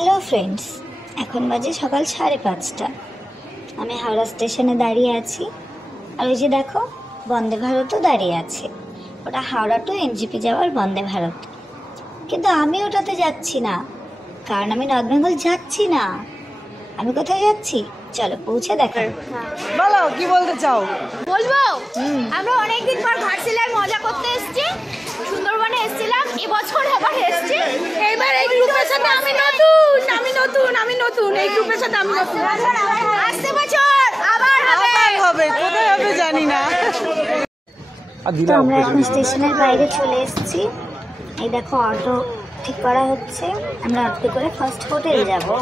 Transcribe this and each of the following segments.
Hello friends, এখন বাজে সকাল 5:30। আমি হাওড়া স্টেশনে দাঁড়িয়ে আছি, আর ওই যে দেখো বন্দে ভারতও দাঁড়িয়ে আছে। ওটা হাওড়া টু এনজেপি যাওয়ার বন্দে ভারত, কিন্তু আমি ওটাতে যাচ্ছি না, কারণ আমি নর্থ বেঙ্গল যাচ্ছি না। আমি কোথায় যাচ্ছি চলো পৌঁছে দেখা। বলো কি বলতে চাও? বলবো আমরা অনেকদিন পর ঘাটশিলায় মজা করতে এসেছি, সুন্দরবনে এসেছিলাম, এবছর আবার এসেছি। এইবার এই গ্রুপের সাথে আমি নতুন এই গ্রুপের সাথে আমি নতুন। আসতে বছর আবার হবে কোথায় হবে জানি না। তো আমরা এখন স্টেশনের বাইরে চলে এসেছি। এই দেখো অটো ঠিক করা হচ্ছে, আমরা অটোতে করে ফার্স্ট হোটেল যাবো।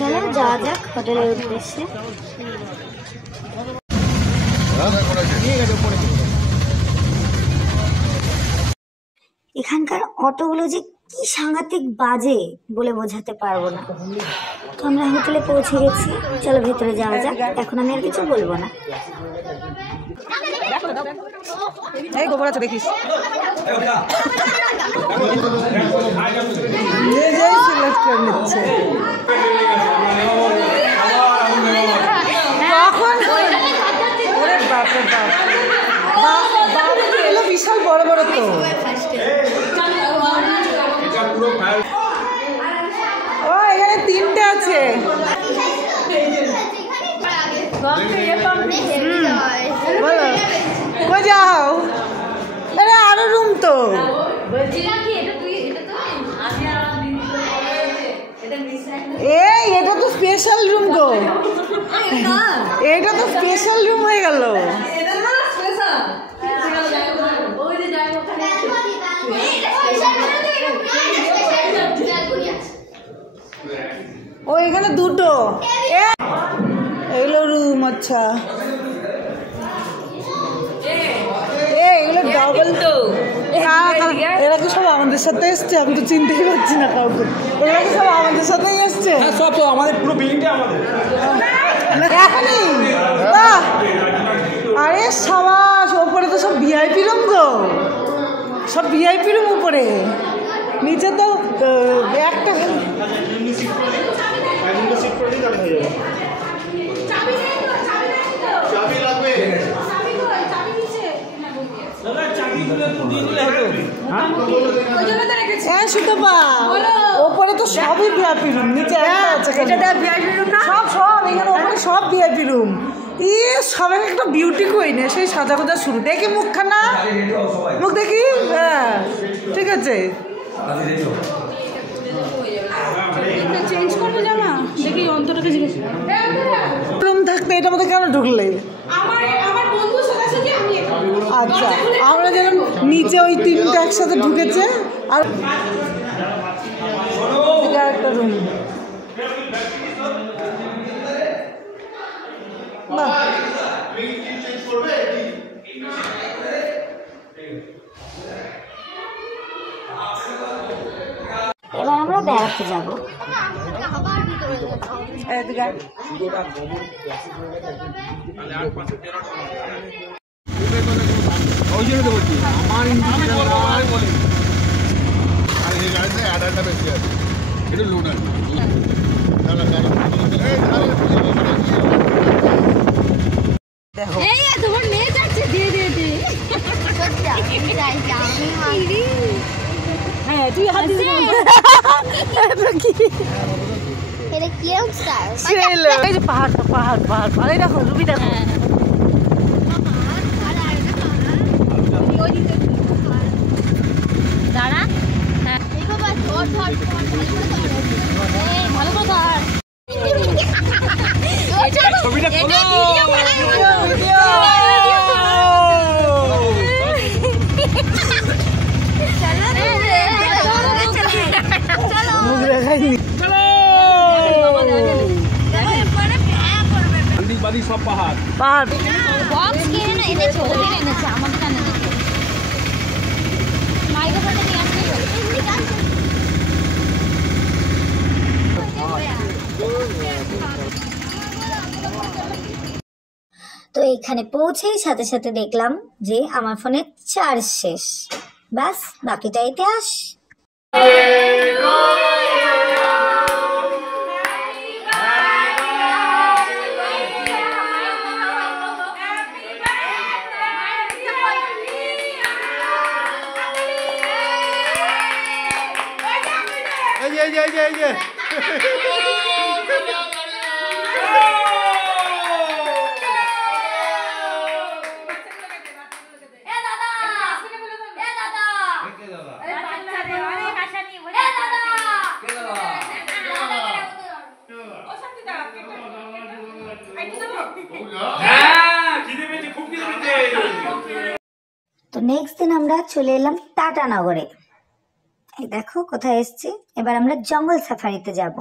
চলো যাওয়া যাক হোটেলের উদ্দেশ্যে। এখানকার অটোগুলো যে কি সাংঘাতিক বাজে বলে বোঝাতে পারবো না। তো আমরা হোটেলে পৌঁছে গেছি, চলো ভেতরে যাওয়া যাক। এখন আমি আর কিছু বলবো না। এই গোবর আছে দেখিস, সিলেক্ট করে নিচ্ছে। কখন ওরে বাপরে বাপ, এগুলো বিশাল বড় বড় তো। ও এখানে 3টে আছে। বলো কই যাও? আরে আরো রুম তো। এই এটা তো স্পেশাল রুম গো, এটা তো স্পেশাল রুম হয়ে গেল। ও এখানে দুটো এগুলো রুম। আচ্ছা এগুলো ডাবল তো। এরা কি সব আমাদের সাথে এসছে? আমি তো চিনতেই পারছি না কাউকে। এরা কি সব আমাদের সাথেই এসছে? সব আমাদের পুরো বিল্ডিংটা আমাদের। এখনই বাহ! আরে সাবাস, ওপরে তো সব ভিআইপি রুম গো, সব ভিআইপি রুম উপরে, নিচে তো একটা। ওপরে তো সবই ভিআইপি রুম, নিচে সব এখানে ওপরে সব ভিআইপি রুম। সব একটা বিউটি কুইন, সেই সাজা গোজা শুরু। দেখি মুখখানা, মুখ দেখি। হ্যাঁ ঠিক আছে, চেঞ্জ করবো জামা। দেখি অন্তরকে জিজ্ঞেস রুম থাকতে এটার মধ্যে কেন ঢুকলে? আচ্ছা আমরা যেন নিচে ওই 3টা একসাথে ঢুকেছে। আর একটা রুম, এবার আমরা বেড়াতে যাবো। ওই জন্য তো বলছি আমার বলি আর এই গাড়িতে অ্যাডালটা বেশি আছে, এটা লোড আছে। দেখো এই তোমার মেয়ে যাচ্ছে, দিয়ে হ্যাঁ তুই হাত দিবি। এটা কি অবস্থা? এই যে পাহাড় পাহাড় পাহাড় পাহাড়, এই দেখো রুবি দেখো। দাঁড়া, এই বাবা ধর ভালো করে ধর। ছবিটা খোলো। মুখ দেখাইনি। বাদি সব পাহাড় পাহাড় বক্স কিনে না এনেছে, ওদের এনেছে, আমাদের কানে এনেছে। মাইক্রোফোনটা নিয়ে আসতে তো এখানে পৌঁছেই সাথে সাথে দেখলাম যে আমার ফোনে চার্জ শেষ। ব্যাস বাকিটা ইতিহাস। তো নেক্সট দিন আমরা চলে এলাম টাটানগরে। এই দেখো কোথায় এসেছি, এবার আমরা জঙ্গল সাফারিতে যাব।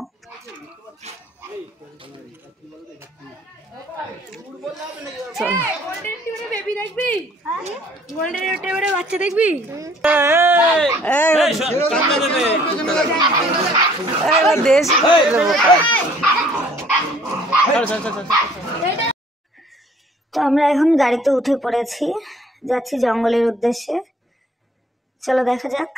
বাচ্চা দেখবি? তো আমরা এখন গাড়িতে উঠে পড়েছি, যাচ্ছি জঙ্গলের উদ্দেশ্যে। চলো দেখা যাক।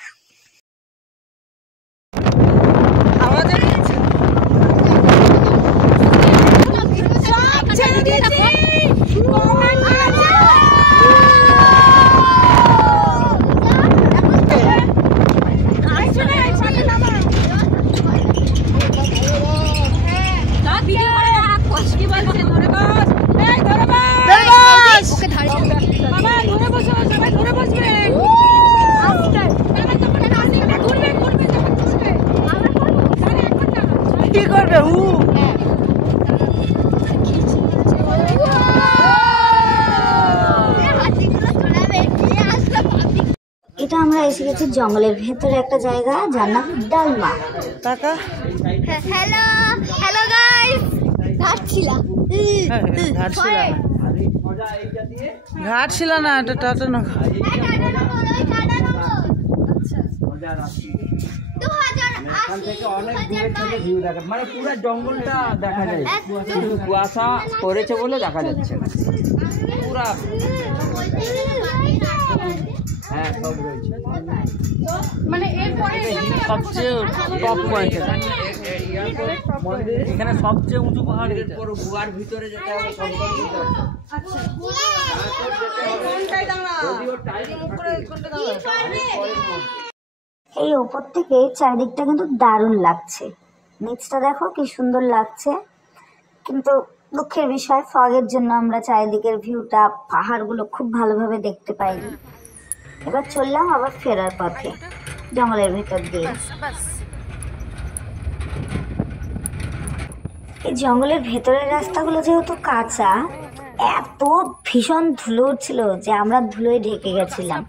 কি করবে এটা আমরা এসে গেছি জঙ্গলের ভেতরে একটা জায়গা, যার নাম ডালমা। টাকা hello hello guys, Ghatshila. Ghatshila না, এটা টাটানগর। এখান থেকে অনেক দূরের থেকে ভিউ দেখা, মানে পুরো জঙ্গলটা দেখা যায়, শুধু কুয়াশা পড়েছে বলে দেখা যাচ্ছে না পুরা। হ্যাঁ সব রয়েছে, মানে এরপরে সবচেয়ে টপ পয়েন্ট এখানে, সবচেয়ে উঁচু পাহাড়ের পর গুহার ভিতরে যেতে হবে। এই ওপর থেকে চারিদিকটা কিন্তু দারুণ লাগছে, নিচটা দেখো কি সুন্দর লাগছে। কিন্তু দুঃখের বিষয়, ফগের জন্য আমরা চারিদিকের ভিউটা, পাহাড়গুলো খুব ভালোভাবে দেখতে পাইনি। এবার চললাম আবার ফেরার পথে জঙ্গলের ভিতর দিয়ে। এই জঙ্গলের ভেতরের রাস্তাগুলো যেহেতু কাঁচা, এত ভীষণ ধুলো উঠছিল যে আমরা ধুলোয় ঢেকে গেছিলাম।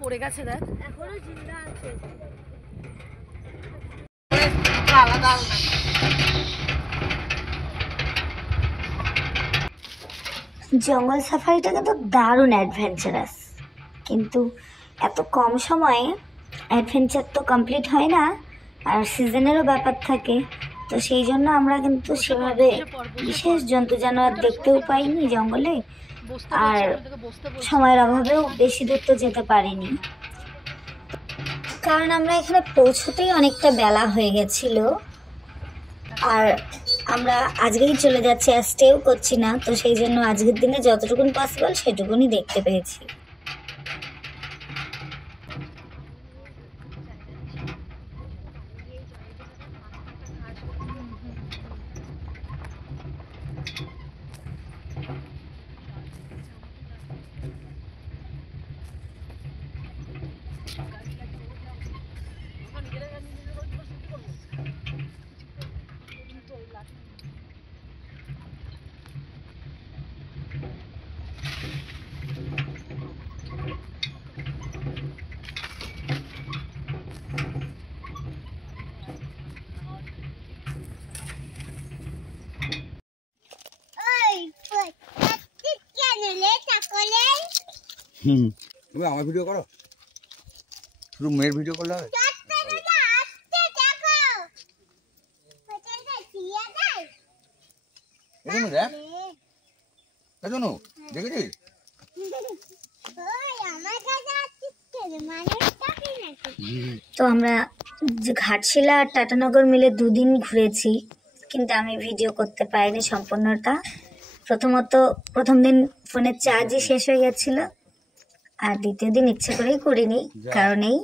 জঙ্গল সাফারিটা কিন্তু দারুণ অ্যাডভেঞ্চারাস, কিন্তু এত কম সময়ে অ্যাডভেঞ্চার তো কমপ্লিট হয় না, আর সিজনেরও ব্যাপার থাকে। তো সেই জন্য আমরা কিন্তু সেভাবে বিশেষ জন্তু জানোয়ার দেখতেও পাইনি জঙ্গলে, আর সময়ের অভাবেও বেশি দূর তো যেতে পারিনি, কারণ আমরা এখানে পৌঁছতেই অনেকটা বেলা হয়ে গেছিল। আর আমরা আজকেই চলে যাচ্ছি, আর স্টেও করছি না, তো সেই জন্য আজকের দিনে যতটুকুন পসিবল সেটুকুনি দেখতে পেয়েছি। তুমি আমার ভিডিও করো, শুধু মেয়ের ভিডিও করলে হবে। দেখ দেখেছিস তো আমরা ঘাটশিলা আর টাটানগর মিলে দুদিন ঘুরেছি, কিন্তু আমি ভিডিও করতে পারিনি সম্পূর্ণটা। প্রথম দিন ফোনের চার্জই শেষ হয়ে গেছিলো, আর দ্বিতীয় দিন ইচ্ছে করেই করিনি, কারণ এই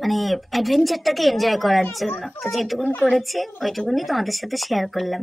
মানে অ্যাডভেঞ্চারটাকে এনজয় করার জন্য। তো যেটুকুন করেছি ওইটুকুনি তোমাদের সাথে শেয়ার করলাম।